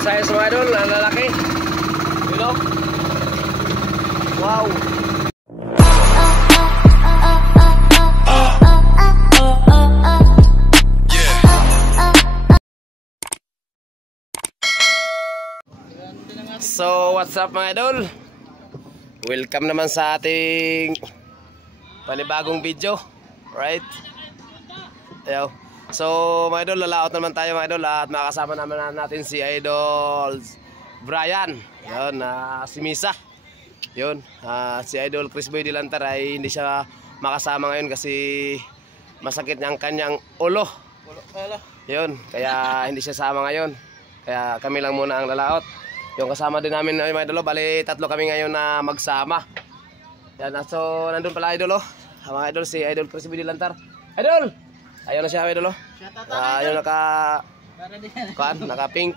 size mga idol, ang lalaki. You know? Wow. So, what's up mga idol? Welcome naman sa ating panibagong video. Right? Ayaw. So, mga idol, lalaot naman tayo mga idol. At makasama naman natin si Idol Brian. Yun, si Misa. Yun, si Idol Chris Boy Dilantar ay hindi siya makasama ngayon kasi masakit niya ang kanyang ulo. Yun, kaya hindi siya sama ngayon. Kaya kami lang muna ang lalaot. Yung kasama din namin ay mga idol, bali tatlo kami ngayon na magsama. Yan, so nandun pala idol mga idol, si Idol Chris Boy Dilantar. Idol! Ayun na siya idol ayun naka pink.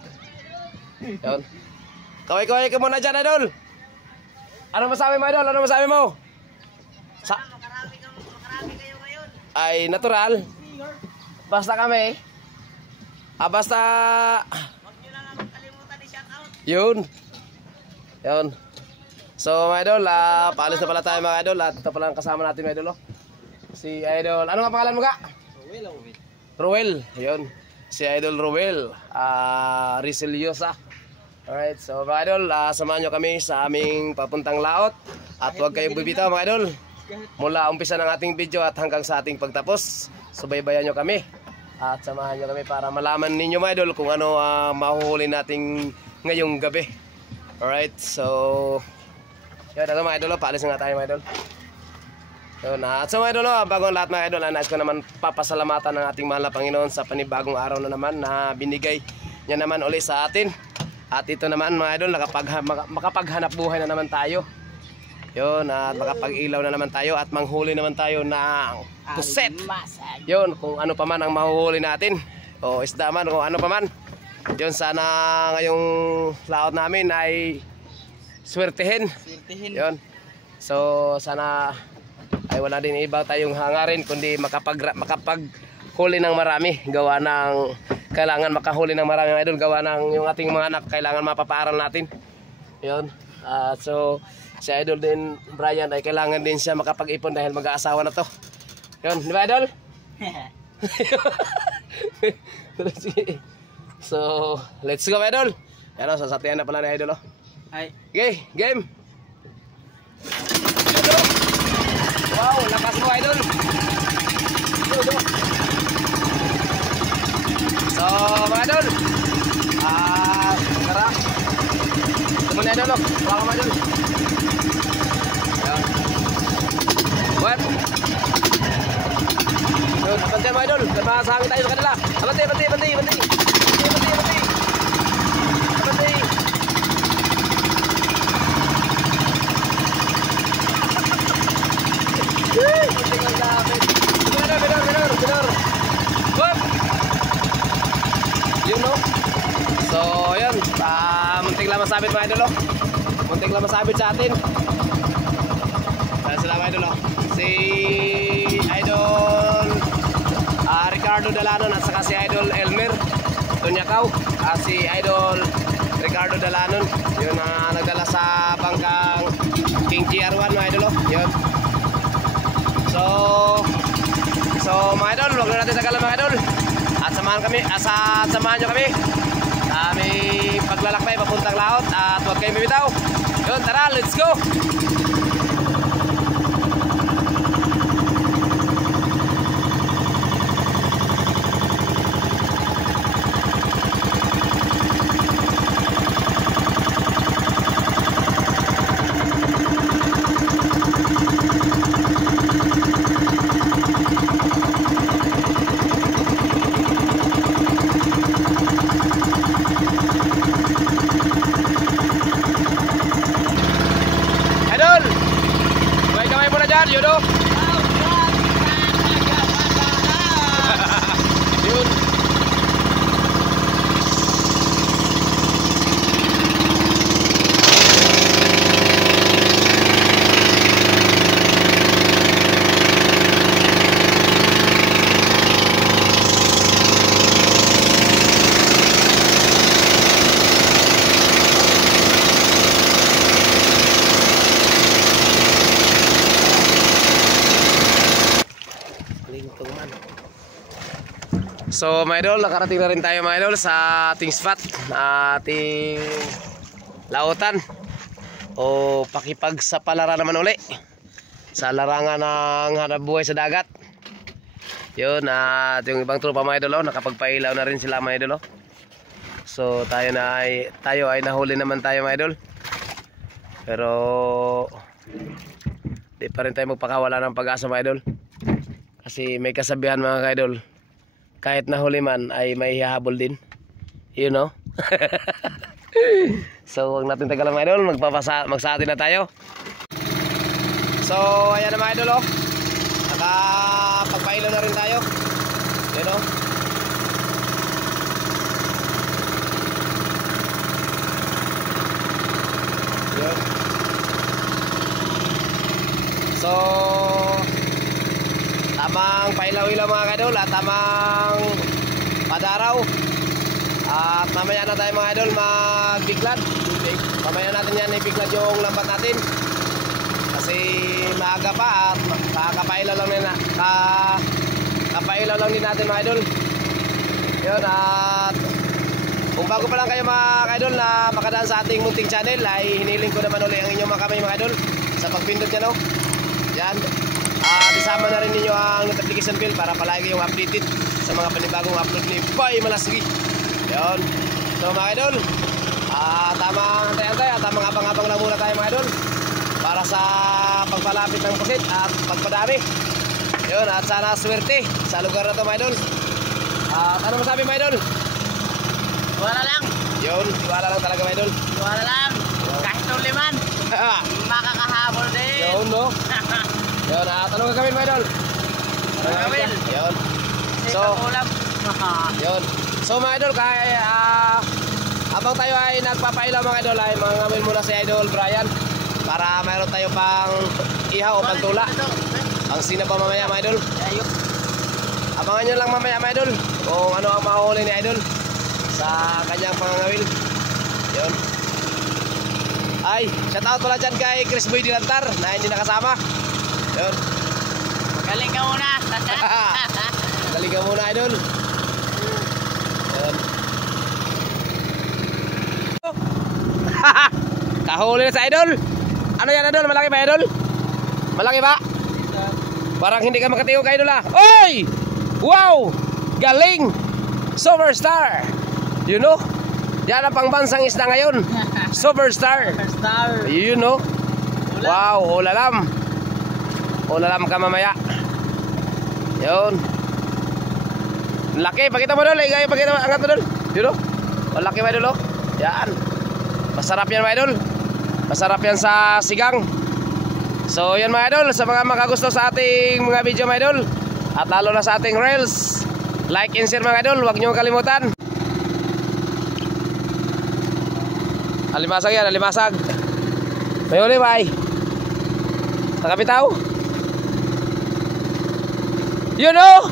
Yun. Kaway-kaway ka muna dyan idol. Ano masabi mo idol? Ano masabi mo? Makarami kayo ngayon. Ay natural. Basta kami. Basta yun. Yun. So mga idol, paalis na pala tayo mga idol. At ito pala ang kasama natin mga idol si Idol, ano nga pangalan mo ka? Ruel. Yun. Si Idol Ruel Riseliosa. Alright, so mga idol, samahan nyo kami sa aming papuntang laot. At huwag kayong bibitaw mga idol. Mula umpisa ng ating video at hanggang sa ating pagtapos, subaybayan nyo kami. At samahan nyo kami para malaman ninyo mga idol kung ano mahuhuli nating ngayong gabi. Alright, so yun na mga idol, paalis nga tayo mga idol. Yun, so mga idol, bago ang lahat mga idol, nais ko naman papasalamatan ng ating mahal na Panginoon sa panibagong araw na naman na binigay niya naman uli sa atin. At ito naman mga idol, makapaghanap buhay na naman tayo. Yun, at makapag-ilaw na naman tayo at manghuli naman tayo ng puset. Yun, kung ano pa man ang mahuhuli natin, o isda man, kung ano pa man. Yun, sana ngayong laot namin ay swertihin. Yun. So sana ay wala din iba tayong hangarin kundi makapaghuli ng marami. Gawa ng kailangan makahuli ng marami mga idol. Gawa ng yung ating mga anak kailangan mapapaaral natin. Yun. So si Idol din Brian ay kailangan din siya makapag-ipon dahil mag-aasawa na to. Yun, di ba idol? So, let's go idol. Yan o, sasatihan na pala ni idol Ay. Okay, game. Wow, lakas mo idol. So, mga idol, tara. Tumun idol wala ka mga idol. Yan. What? Yun, bantay mga idol. Masahangin tayo sa kanila. Bantay. Benar. Yun so ayan, muntik lang masabit mga idol muntik lang masabit sa atin. Sila mga idol si Idol Ricardo Dalanon at saka si Idol Elmer Tunyakaw, si Idol Ricardo Dalanon yun nagdala sa bangkang King GR1 mga idol yun. So mga idol, huwag na natin tagalan mga idol. At samahan nyo kami sa aming paglalakbay papuntang laot. At huwag kayong bibitaw. Yun, tara, let's go. Idol! So mga idol, nakarating na rin tayo mga idol sa ating spot, ating lautan o pakipagsapalaran naman uli sa larangan ng hanap buhay sa dagat. Yun, at yung ibang tropa mga idol, nakapagpailaw na rin sila mga idol. So tayo ay nahuli naman tayo mga idol. Pero di pa rin tayo magpakawala ng pag-asa mga idol. Kasi may kasabihan mga idol, kahit nahuli man ay may hahabol din. You know? So huwag natin tagalan mga idol, magsaatin na tayo. So ayan na mga idol, nakapagpailaw na rin tayo. You know? Yun. So tamang pailaw-ilaw mga idol at tamang padaraw. At mamaya na tayo mga idol magbiglad. Mamaya natin yan ibiglad yung lambat natin. Kasi maaga pa at kakapailaw lang din natin mga idol. Yun, at kung bago pa lang kayo mga idol na makadaan sa ating munting channel, ay hiniling ko naman ulit ang inyong mga kamay mga idol sa pagpindot nyo, no? Yan. Isama na rin ninyo ang notification bell para palagi yung updated sa mga panibagong upload ni Boy Malasgi. Yun. So mga idol, tamang antay-antay at tamang abang-abang lang muna tayo mga idol para sa pagpalapit ng pusit at pagpadami. Yun, at sana swerte sa lugar na to mga idol. At ano masabi mga idol? Wala lang. Yun, wala lang talaga mga idol. Wala lang. Kahit uliman, makakahabol din. Yun, no? Yun, tanong ka kami mga idol. Gawin. Yun. So, ulam. yun. So mga idol, habang tayo ay nagpapailaw mga idol, ay mangamil muna si Idol Brian para mayroon tayo pang ihaw o pantula. Ang sina pa mamaya mga idol. Abangan nyo lang mamaya mga idol kung ano ang mahuli ni Idol sa kanyang pangangawil. Yun. Ay, shout out pala dyan kay Chris Boy Dilantar na hindi nakasama. Yun. Galing ka muna. Galing ka muna idol. Yun. Kahuli na sa idol. Ano yan idol? Malaki ba idol? Malaki ba? Parang hindi ka makatiyo ka idol ah. Oy! Wow! Galing! Superstar! You know? Yan ang pangbansang isda ngayon. Superstar! You know? Wow! Ulalam! Ulalam ka mamaya. Yun. Laki, pakita mo dol. Pakita mo, angat mo dol. You know? Laki ba idol? Yan. Masarap yan mga idol. Masarap yan sa sigang. So yan mga idol, sa mga makagusto sa ating mga video mga idol, at lalo na sa ating reels, like and share mga idol, huwag nyo kalimutan. Alimasag yan, alimasag. May uli ba ay? Nakapitaw? You know?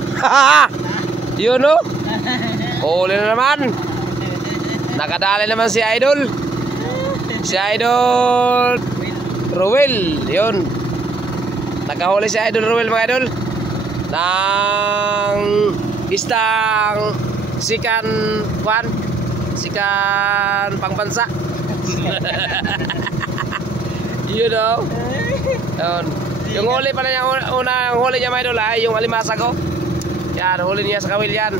You know? Uli na naman. Nakadali naman si Idol. Si Idol Ruel. Yun. Nakahuli si Idol Ruel mga idol ng istang sikan pangbansa. You know? Yun. Yung huli pala niya, unang huli niya mga idol ay yung alimasa ko. Yan, huli niya sa kawil yan.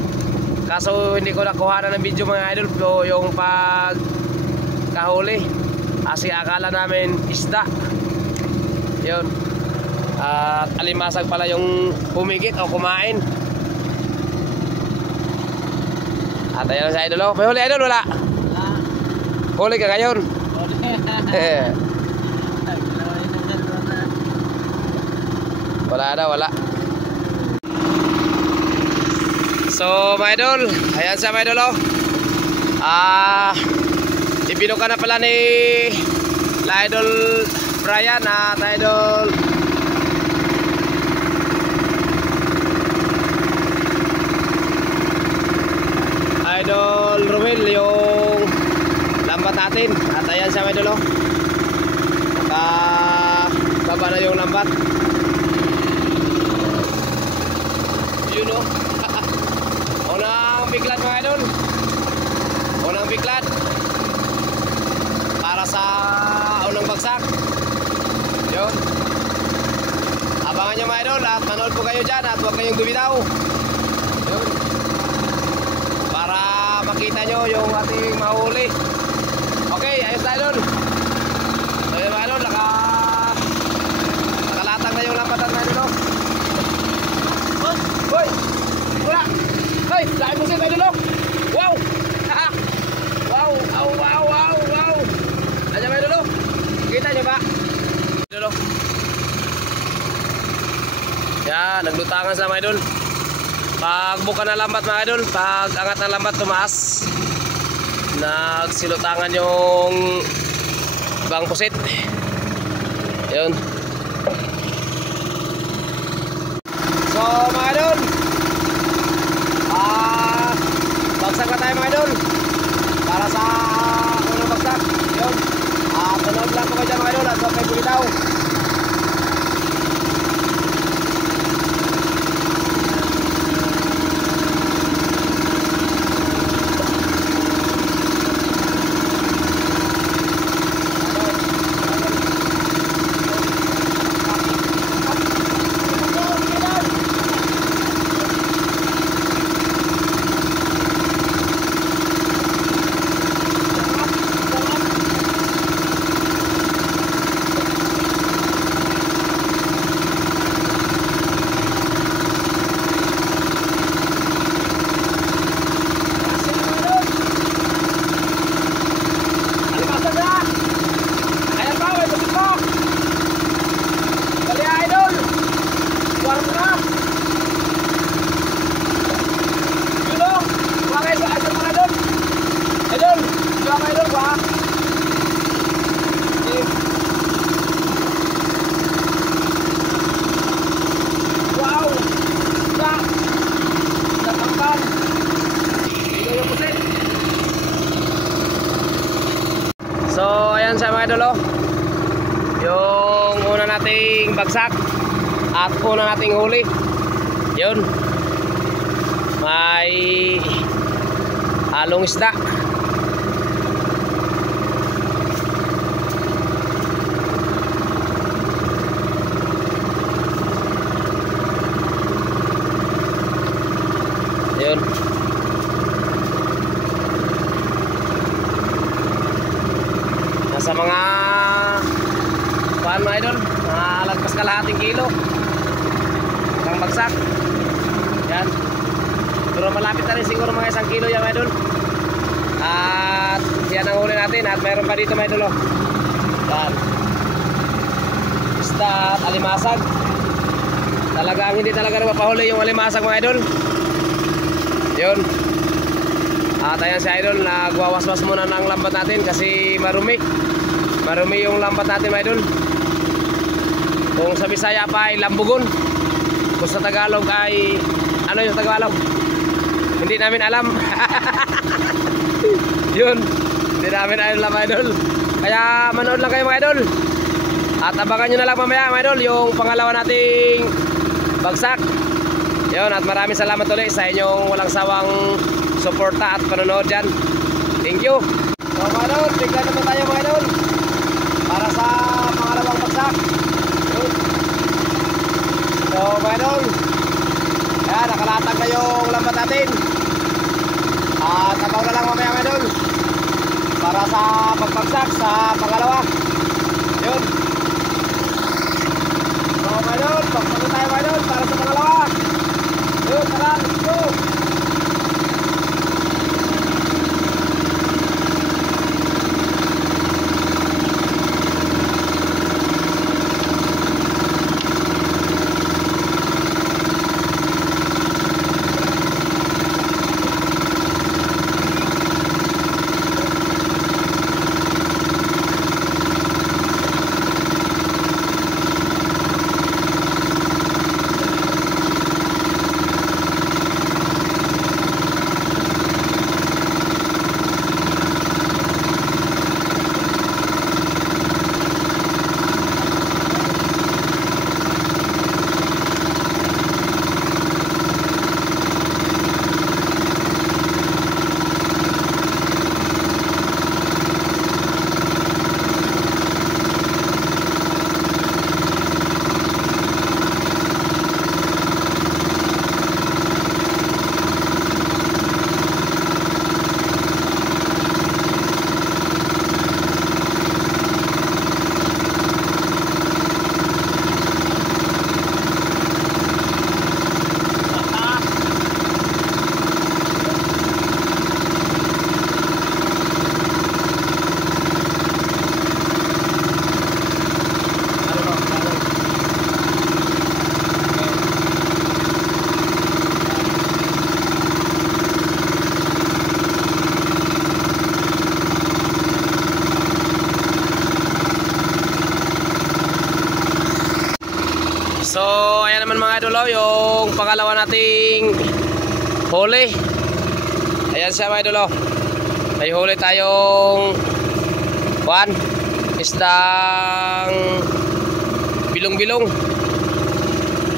Kaso hindi ko nakuha na ng video mga idol yung pagkahuli. Kasi akala namin isda. Yun. At alimasag pala yung humigit o kumain. At ayan sa idol. May huli idol, wala? Huli ka ngayon. Wala na, wala. So mga idol, ayan siya mga idol. Ibinuka na pala ni Idol Brian at Idol Ruel yung lambat natin. At ayan siya mga idol. Nakababa na yung lambat. You know? Hola. Biklad para sa unang bagsak. Yun. Abangan nyo mga idol at manood po kayo dyan at huwag kayong bumitaw. Yun. Para makita nyo yung ating mahuli. Okay, ayos na idol. So yun mga idol, nakalatag na yung lampatan mga idol. Hoy! Wala! Hoy! Lain mo siya idol. Wow! Wow! Wow! Wow! Wow! Wow! Ayan mga idol. Kita nyo ba? Idol. Yan, naglutangan sa mga idol. Pag buka na lambat mga idol, pag angat na lambat tumaas, nagsilutangan yung ibang pusit. Yun. So mga idol, bagsak na tayo mga idol para sa unang bagsak. Yun. Tunod lang po kayo dyan mga idol at huwag kayo bumitaw. So ayan siya mga idol, yung una nating bagsak at una nating huli. Yun, may halong isda. Yun. Nasa mga kuhaan mga idol, lagpas kalahating kilo ang bagsak. Yan. Pero malapit na rin siguro mga 1 kilo yan mga idol. At yan ang huli natin. At mayroon pa dito mga idol. Yan. Isda at alimasag. Talagang hindi talaga mapahuli yung alimasag mga idol. Yun. At ayan si idol, nagwawaswas muna ng lambat natin kasi marumi. Marumi yung lambat natin mga idol. Kung sa Bisaya pa ay lambugon, kung sa Tagalog ay ano yung Tagalog, hindi namin alam. Yun, hindi namin alam mga idol. Kaya manood lang kayo mga idol. At abangan nyo na lang mamaya mga idol yung pangalawa nating bagsak. Yun, at maraming salamat ulit sa inyong walang sawang suporta at panonood dyan. Thank you. So mga idol, bigla naman tayo mga idol para sa pangalawang bagsak. Yun. So mga idol, ayan, nakalatag na yung lambat natin. At tabaw na lang mamaya mga idol para sa pagbagsak sa pangalawa. Yun. So mga idol, bagsak tayo mga idol para sa pangalawa. Yun, tara, let's go. mga idol, oh, yung pangalawa nating huli. Ayan siya mga idol, oh. May huli tayong isdang bilong-bilong.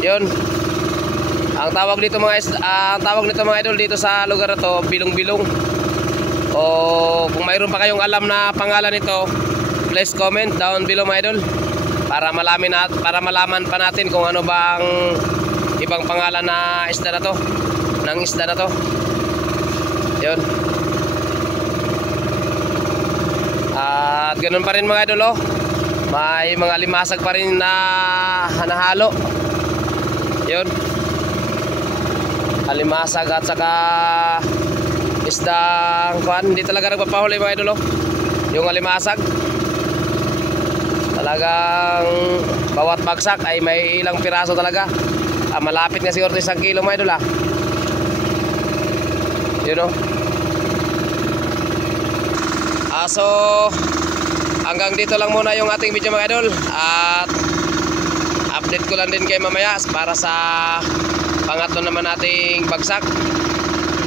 Yun. Ang tawag nito mga idol dito sa lugar na to, bilong-bilong. O kung mayroon pa kayong alam na pangalan nito, please comment down below mga idol para malaman pa natin kung ano bang ibang pangalan na isda na to, ng isda na to. Yun. At ganun pa rin mga idol, oh. May mga limasag pa rin na nahalo. Yun. Alimasag at saka isdang kuan, hindi talaga nagpapahuli mga idol, oh. Yung alimasag talagang bawat bagsak ay may ilang piraso talaga. Malapit nga siguro 1 kilo mga idol, ah. Yun, oh. So hanggang dito lang muna yung ating video mga idol, at update ko lang din kayo mamaya para sa pangatlo naman nating bagsak.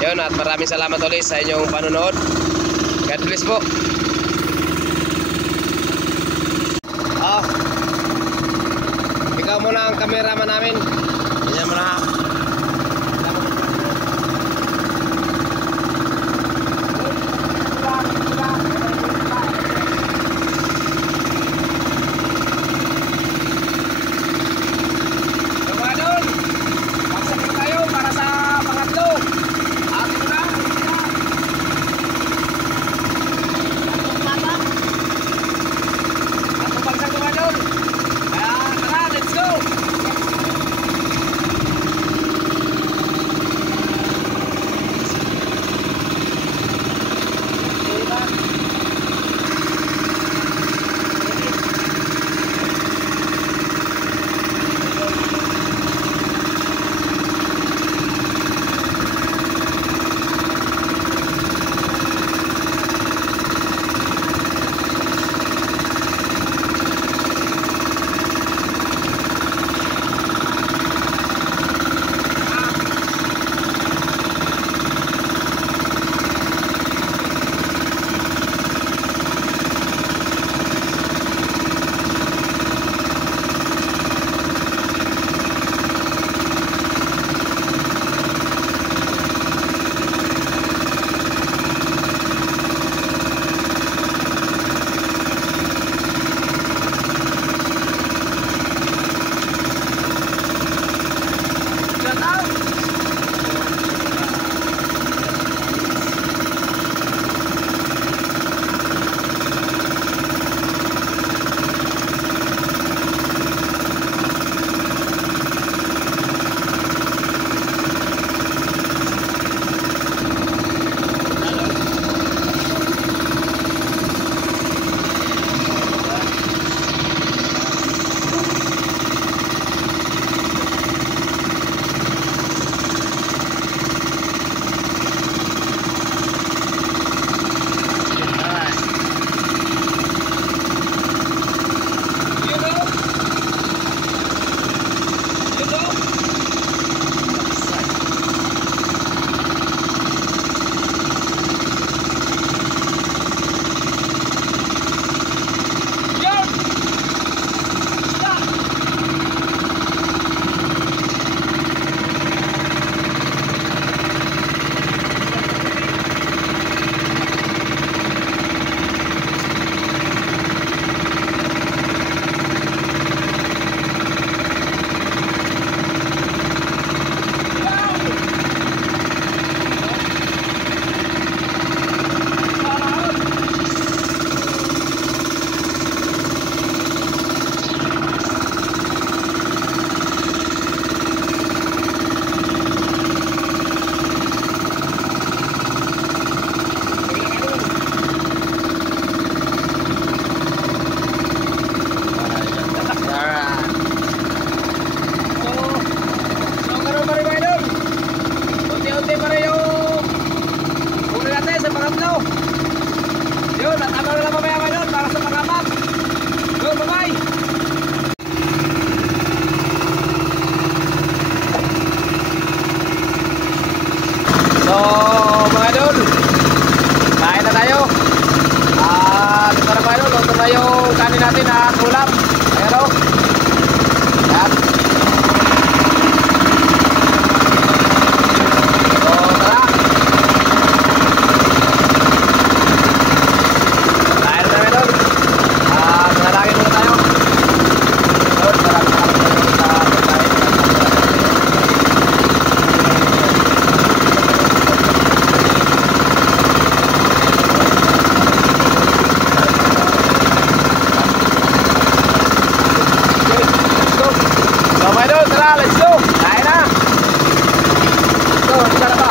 Yun, at maraming salamat ulit sa inyong panonood. God bless po. Ikaw muna ang cameraman namin. Yan muna, ha. na yung kanin natin at ulam. Ayan o. Yan. So, tara. Dahil na meron. Manalangin muna tayo. Lord, maraming salamat sa pagkain. Let's go! Kaya na! Let's go! Hindi ka na ba?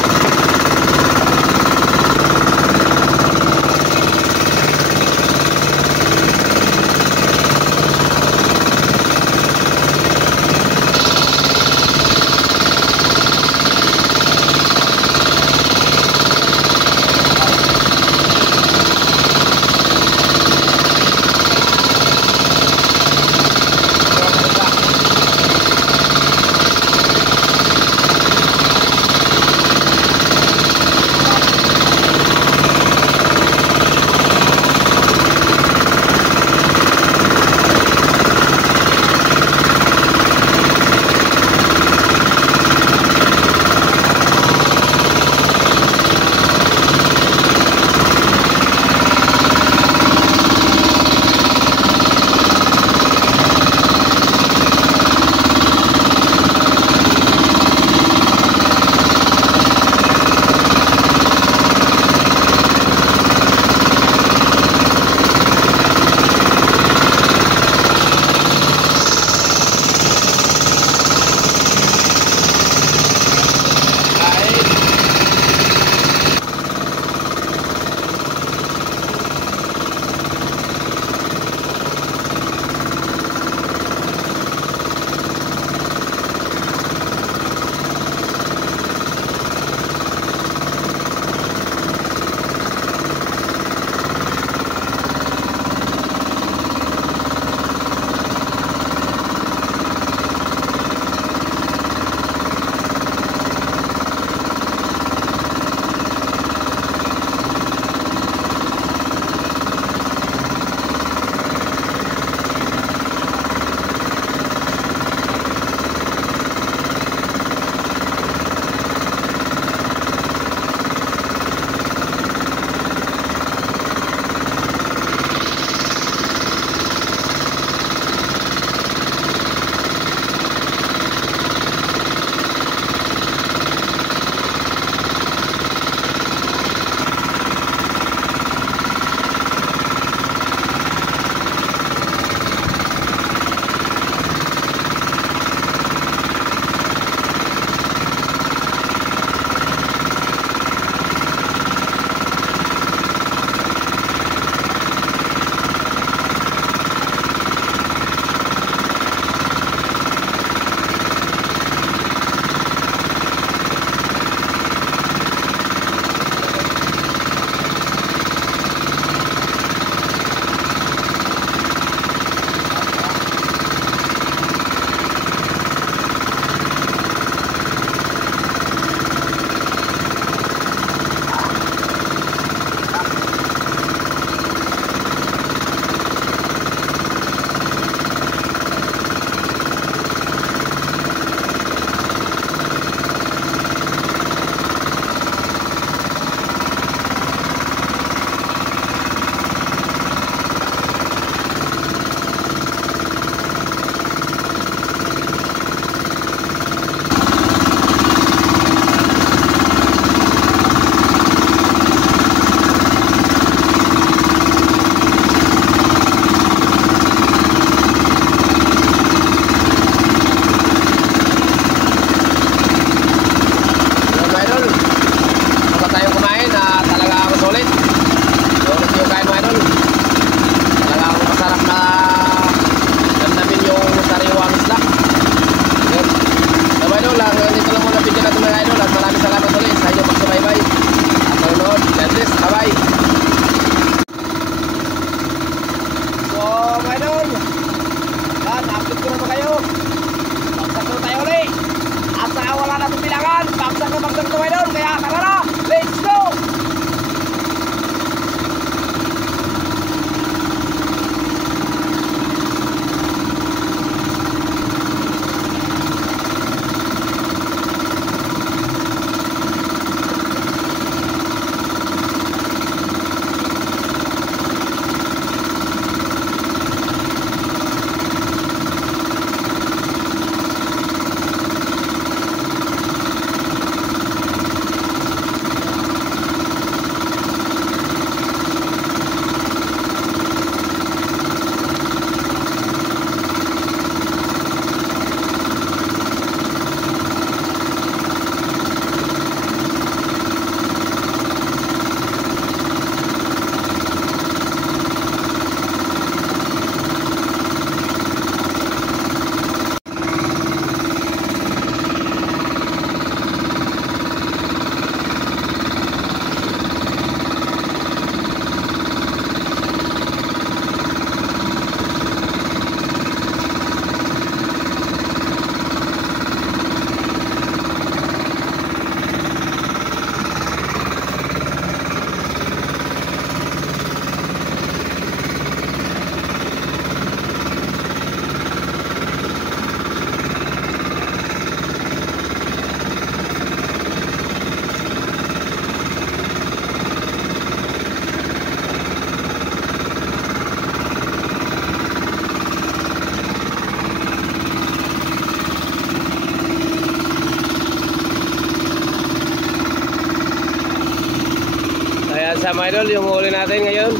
Ayan mga idol, yung huli natin ngayon.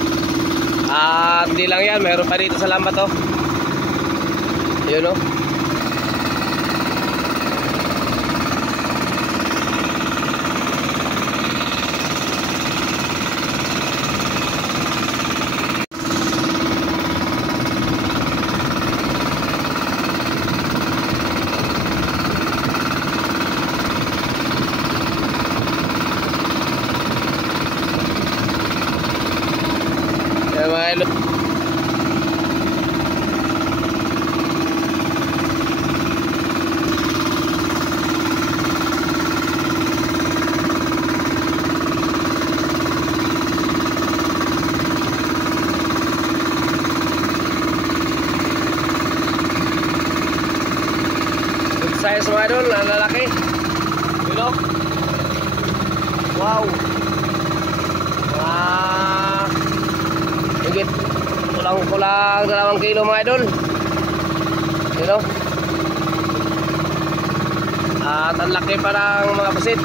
At hindi lang yan, mayroon pa dito sa lambat oh. Yun oh. Ayan mga idol. Good size mga idol, ang lalaki. You know? Wow. Higit kulang-kulang 2 kilo mga idol. You know? At ang laki pa ng mga pusit.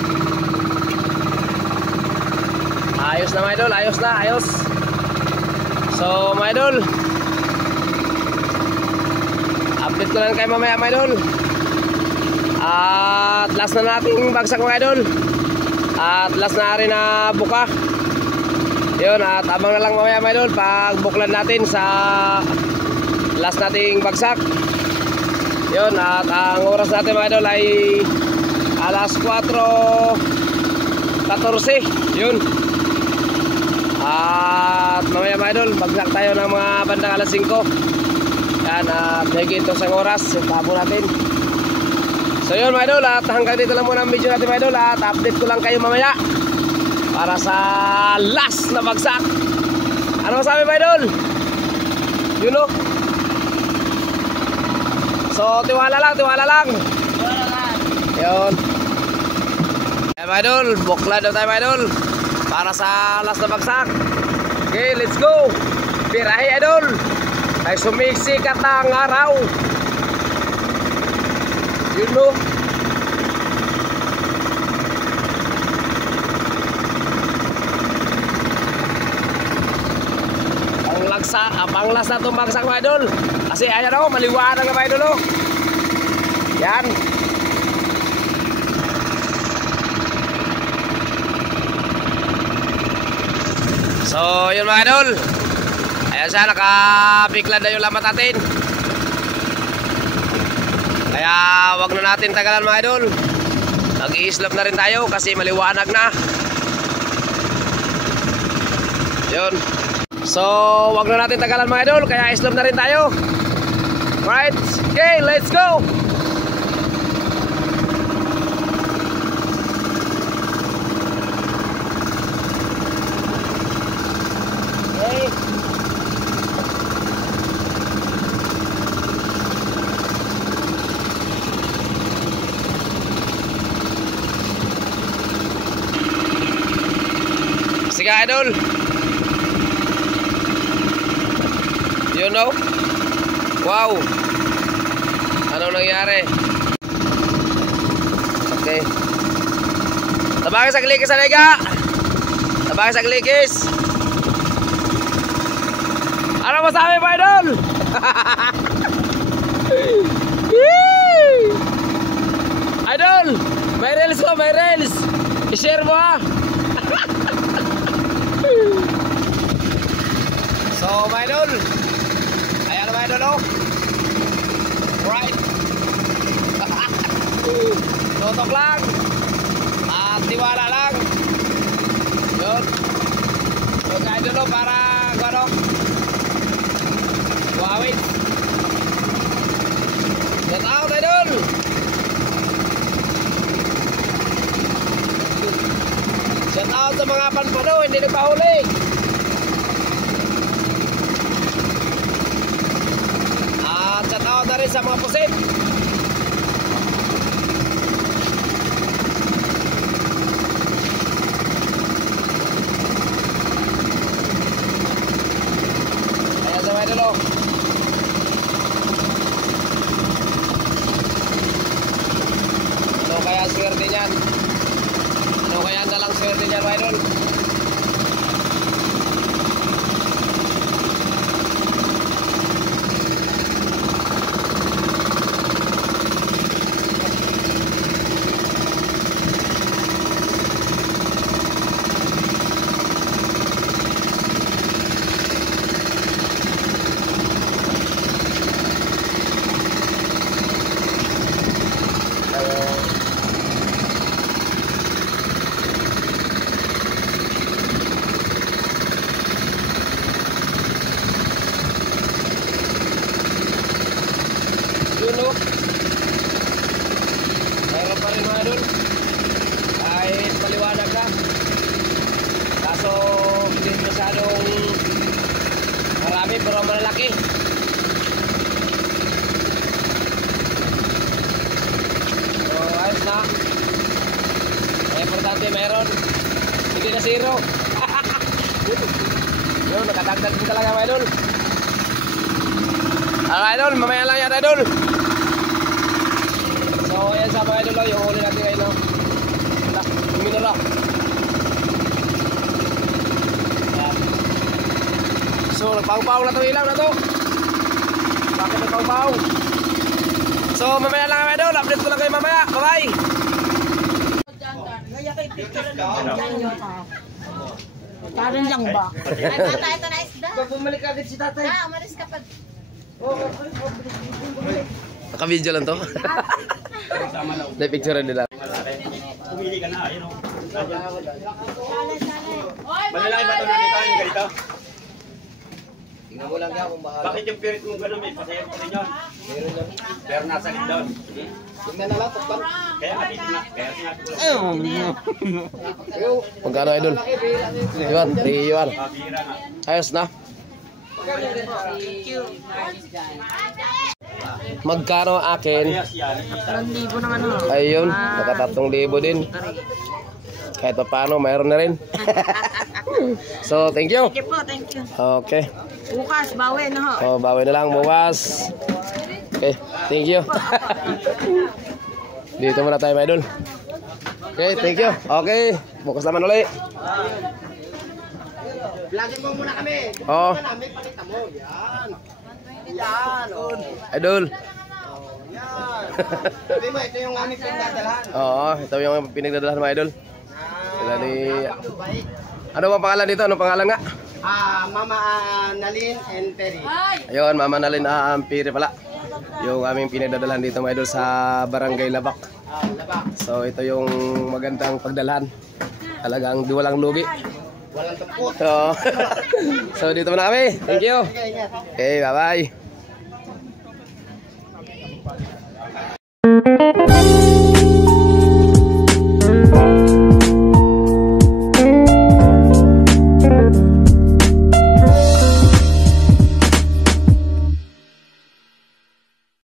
Ayos na mga idol, ayos na, ayos. So mga idol, update ko lang kayo mamaya mga idol. At last na nating bagsak mga idol. At last na rin na buka. Yun, at abang na lang mamaya mga idol pag buklan natin sa last nating bagsak. Yun, at ang oras natin mga idol ay alas 4:14. Yun. At mamaya mga idol, bagsak tayo ng mga bandang alas 5. Yan, at higit ito sa oras, tapo natin. So yun mga idol, at hanggang dito lang muna ang video natin mga idol. At update ko lang kayo mamaya para sa last na bagsak. Ano masabi mga idol? You know? So tiwala lang, tiwala lang. Wala lang. Yun. Ayan mga idol, bukla daw tayo mga idol para sa last na bagsak. Okay, let's go. Birahe idol. Ay sumisikat na ang araw. You know? Panglas na itong bagsak mga idol. Kasi ayan o, maliwanag na mga idol o. Yan. So yun mga idol. Ayan siya, nakapiklad na yung lamat natin. Kaya wag na natin tagalan mga idol. Nag-i-slap na rin tayo kasi maliwanag na. Yun. So wag na natin tagalan mga idol, kaya i-slap na rin tayo. Right, okay, let's go. Okay. Sige idol. You know? Wow. Ano nangyari? Okay. Tabagin sa klikis sa lega. Tabagin sa klikis. Ano masabi pa idol? Idol, may reels ko, may reels. I-share mo ha. So my idol, ayan na mga idol oh. Right. Tutok lang. At tiwala lang. Yun. Yun mga idol oh, para ano, wawin. Get out idol. Shout out sa mga panpano, hindi nagpahuli. At shout out na rin sa mga pusit. Ayan sa mga idol. Ano kaya swerte niyan? Ano kaya dalang swerte niyan mga idol? pero malalaki. So, ayos na. Ang importante meron. Hindi na zero. Yun, nakadagdag din talaga mga idol. Idol, mamaya lang yan idol. So, ayan sa mga idol, yung huli natin ngayon. Wala, minula. So, nagpang-pang na ito, ilaw na ito. Bakit nagpang-pang? So, mamaya lang mga idol, update ko lang kayo mamaya. Bye-bye! Parang lang ba? Ay, bata, ito na isda. Bumalik agad si tatay. Umalis ka pag... Naka-video lang to. Na-picture nila. Pumili ka na, ayun o. Oy, Malalaki ba ito nakita yung ganito? Tingnan mo lang yan kung baka. Bakit yung pirit mo gano'n may pasayang pa rin yun? Pero nasa lindon. Tingnan na lang, tukpan. Kaya matitignan. Kaya sinabi ko lang. Magkano idol? Iwan, 3 Iwan. Mabira nga. Ayos na. Magkano akin? Yes, yan. 3,000 naman ho. Ayun, naka 3,000 din. Kahit pa paano, mayroon na rin. So, thank you. Thank you po, thank you. Okay. Bukas, bawi na ho. Oh, bawi na lang bukas. Okay, thank you. Dito muna tayo, mga idol. Okay, thank you. Okay, bukas naman ulit. Vlogin mo muna kami. Oh, Namin pakita mo. Yan. Yan. idol. Yan. Sabi mo, ito yung aming pinagdadalhan. Oo, ito yung pinagdadalahan mga idol. Sila ni... Ano ba pangalan dito? Ano pangalan nga? Mama Nalin and Terry. Ayun, Mama Nalin Ampire pala. Yung aming pinagdadalahan dito mga idol sa Barangay Labak. Labak. So ito yung magandang pagdalhan. Talagang di walang lugi. Walang tupot. So, so dito muna kami. Thank you. Okay, bye-bye.